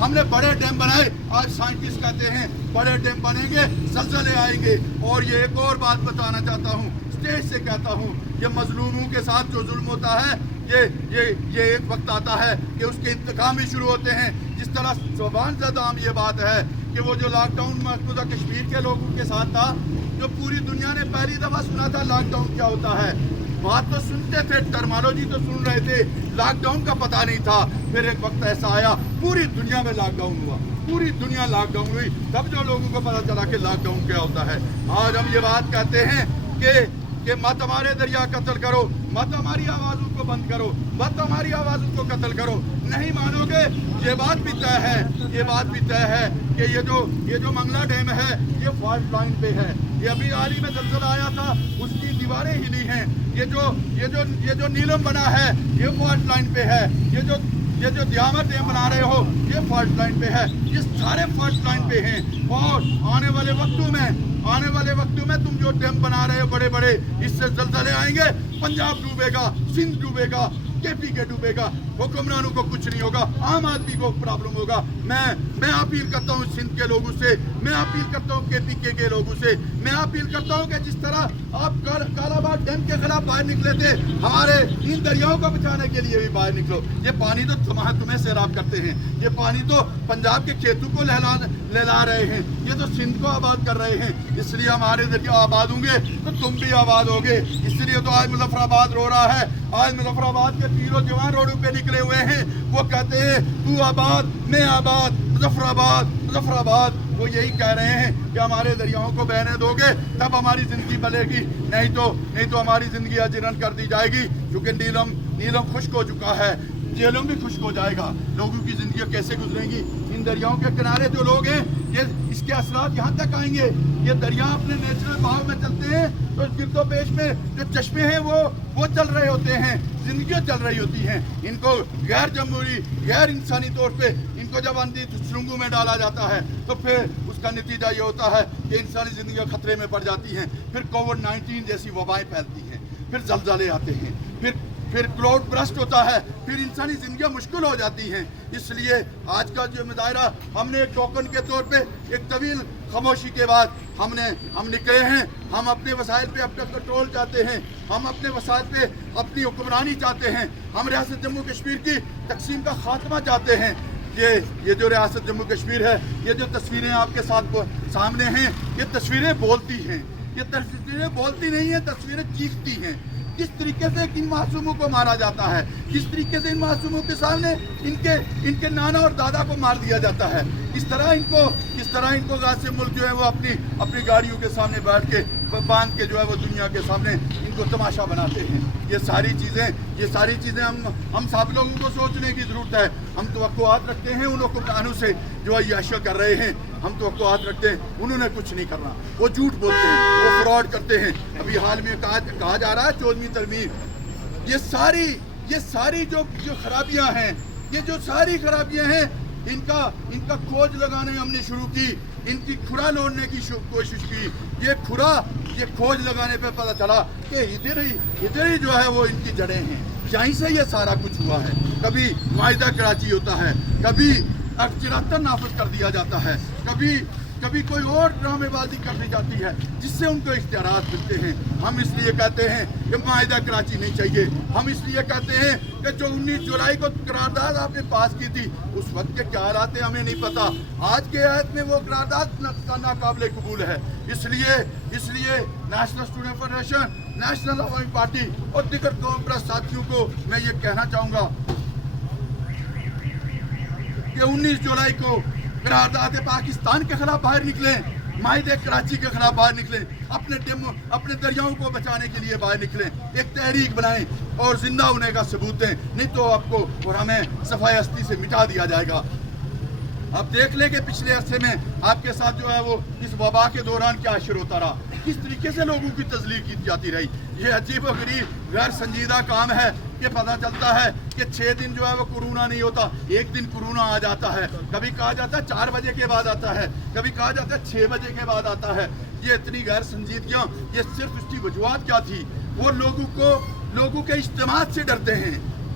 ہم نے بڑے ڈیم بنائے، آج سائنٹسٹ کہتے ہیں بڑے ڈیم بنیں گے زلزلے آئیں گے۔ اور یہ ایک اور بات بتانا چاہتا ہوں، اسٹیج سے کہتا ہوں، یہ مظلوموں کے ساتھ جو ظلم ہوتا ہے یہ ایک وقت آتا ہے کہ اس کے انتقام بھی شروع ہوتے ہیں۔ جس طرح زبان زدہ ہم یہ بات ہے کہ وہ جو لاک ڈاؤن مقبوضہ کشمیر کے لوگوں کے ساتھ تھا، جو پوری دنیا نے پہلی دفعہ سنا تھا لاک ڈاؤن کیا ہوتا ہے، بات تو سنتے تھے، ٹرمالوجی تو سن رہے تھے، لاک ڈاؤن کا پتہ نہیں تھا۔ پھر ایک وقت ایسا آیا پوری دنیا میں لاک ڈاؤن ہوا، پوری دنیا لاک ڈاؤن ہوئی، تب جو لوگوں کو پتہ چلا کہ لاک ڈاؤن کیا ہوتا ہے۔ آج ہم یہ بات کہتے ہیں کہ مت ہمارے دریا قتل کرو، مت ہماری آوازوں کو بند کرو، مت ہماری آوازوں کو قتل کرو، نہیں مانو گے۔ یہ بات بھی طے ہے، یہ بات بھی طے ہے کہ یہ جو منگلا ڈیم ہے یہ فالٹ لائن پہ ہے۔ یہ ابھی حال ہی میں زلزلہ آیا تھا، اس کی دیواریں ہلی ہیں۔ یہ جو نیلم بنا ہے یہ فالٹ لائن پہ ہے۔ یہ جو دیامر ڈیم بنا رہے ہو یہ فالٹ لائن پہ ہے۔ یہ سارے فالٹ لائن پہ ہیں، اور آنے والے وقتوں میں تم جو ڈیم بنا رہے ہو بڑے بڑے، اس سے زلزلے آئیں گے، پنجاب ڈوبے گا، سندھ ڈوبے گا، کے پی کے ڈوبے گا، حکمرانوں کو کچھ نہیں ہوگا، عام آدمی کو پرابلم ہوگا۔ میں اپیل کرتا ہوں سندھ کے لوگوں سے، میں اپیل کرتا ہوں کے پی کے لوگوں سے، میں اپیل کرتا ہوں کہ جس طرح آپ کالا باغ ڈیم کے خلاف باہر نکلے تھے، ہمارے ان دریاؤں کو بچانے کے لیے بھی باہر نکلو۔ یہ پانی تو تمہیں سیراب کرتے ہیں، یہ پانی تو پنجاب کے کھیتوں کو لہلا رہے ہیں، یہ تو سندھ کو آباد کر رہے ہیں۔ اس لیے ہمارے دریا آباد ہوں گے تو تم بھی آباد ہوگے۔ اس لیے تو آج مظفر آباد رو رہا ہے، آج مظفر آباد کے تینوں جوان روڈوں پہ نکلے ہوئے ہیں، وہ کہتے ہیں تو آباد میں آباد، مظفر آباد۔ وہ یہی کہہ رہے ہیں کہ ہمارے دریاؤں کو بہنے دو گے تب ہماری زندگی بلے گی، نہیں تو ہماری زندگی اجرن کر دی جائے گی، کیونکہ نیلم خشک ہو چکا ہے، جیلم بھی خشک ہو جائے گا۔ لوگوں کی زندگیاں کیسے گزریں گی؟ ان دریاؤں کے کنارے جو لوگ ہیں اس کے اثرات یہاں تک آئیں گے۔ یہ دریا اپنے نیچرل بہاؤ میں چلتے ہیں تو گرد و پیش میں جو چشمے ہیں وہ چل رہے ہوتے ہیں، زندگیاں چل رہی ہوتی ہیں۔ ان کو غیر جمہوری، غیر انسانی طور پہ ان کو جب اندھی سرنگوں میں ڈالا جاتا ہے تو پھر اس کا نتیجہ یہ ہوتا ہے کہ انسانی زندگیاں خطرے میں پڑ جاتی ہیں، پھر کووڈ-19 جیسی وبائیں پھیلتی ہیں، پھر زلزلے آتے ہیں، پھر کلاؤڈ برسٹ ہوتا ہے، پھر انسانی زندگیاں مشکل ہو جاتی ہیں۔ اس لیے آج کا جو مظاہرہ ہم نے ایک ٹوکن کے طور پہ ایک طویل خاموشی کے بعد ہم نکلے ہیں۔ ہم اپنے وسائل پہ اپنا کنٹرول چاہتے ہیں، ہم اپنے وسائل پہ اپنی حکمرانی چاہتے ہیں، ہم ریاست جموں کشمیر کی تقسیم کا خاتمہ چاہتے ہیں۔ یہ جو ریاست جموں کشمیر ہے، یہ جو تصویریں آپ کے ساتھ سامنے ہیں، یہ تصویریں بولتی ہیں، یہ تصویریں بولتی نہیں ہیں، تصویریں چیختی ہیں۔ کس طریقے سے ان معصوموں کو مارا جاتا ہے، کس طریقے سے ان معصوموں کے سامنے ان کے نانا اور دادا کو مار دیا جاتا ہے، کس طرح ان کو غاصب ملک جو ہے وہ اپنی گاڑیوں کے سامنے بیٹھ کے باندھ کے جو ہے وہ دنیا کے سامنے ان کو تماشا بناتے ہیں۔ یہ ساری چیزیں ہم سب لوگوں کو سوچنے کی ضرورت ہے۔ ہم توقعات رکھتے ہیں ان حکمرانوں سے جو عیاشیاں کر رہے ہیں، ہم توقعات رکھتے ہیں، انہوں نے کچھ نہیں کرنا، وہ جھوٹ بولتے ہیں، وہ فراڈ کرتے ہیں۔ ابھی حال میں کہا جا رہا ہے 14ویں ترمیم، یہ ساری جو خرابیاں ہیں، یہ جو ساری خرابیاں ہیں، ان کا کھوج لگانے ہم نے شروع کی، ان کی کھڑا لوڑنے کی کوشش کی۔ یہ کھوج لگانے پہ پتہ چلا کہ ادھر ہی جو ہے وہ ان کی جڑیں ہیں، یہیں سے یہ سارا کچھ ہوا ہے۔ کبھی معاہدہ کراچی ہوتا ہے، کبھی ایکٹ 74 نافذ کر دیا جاتا ہے، کبھی کوئی اور ڈرامے بازی کر دی جاتی ہے جس سے ان کو اختیارات ملتے ہیں۔ ہم اس لیے کہتے ہیں کہ معاہدہ کراچی نہیں چاہیے، ہم اس لیے کہتے ہیں کہ جو 19 جولائی کو قرارداد آپ نے پاس کی تھی اس وقت کے کیا حالات ہیں ہمیں نہیں پتا، آج کے عہد میں وہ قرارداد ناقابل قبول ہے۔ اس لیے نیشنل اسٹوڈنٹ فیڈریشن، نیشنل عوامی پارٹی اور دیگر قوم پرست ساتھیوں کو میں یہ کہنا چاہوں گا کہ 19 جولائی کو قرارداد پاکستان کے خلاف باہر نکلیں، معاہدے کراچی کے خلاف باہر نکلیں، اپنے دریاؤں کو بچانے کے لیے باہر نکلیں، ایک تحریک بنائیں اور زندہ ہونے کا ثبوت دیں، نہیں تو آپ کو اور ہمیں صفحہ ہستی سے مٹا دیا جائے گا۔ اب دیکھ لیں کہ پچھلے عرصے میں آپ کے ساتھ جو ہے وہ اس وبا کے دوران کیا عشر ہوتا رہا، کس طریقے سے لوگوں کی تذلیل کی جاتی رہی۔ یہ عجیب و غریب غیر سنجیدہ کام ہے کہ پتہ چلتا ہے کہ 6 دن جو ہے وہ کورونا نہیں ہوتا، ایک دن کورونا آ جاتا ہے، کبھی کہا جاتا ہے 4 بجے کے بعد آتا ہے، کبھی کہا جاتا ہے 6 بجے کے بعد آتا ہے۔ یہ اتنی غیر سنجیدگیاں، یہ صرف اس کی وجوہات کیا تھی؟ وہ لوگوں کے اجتماعات سے ڈرتے ہیں،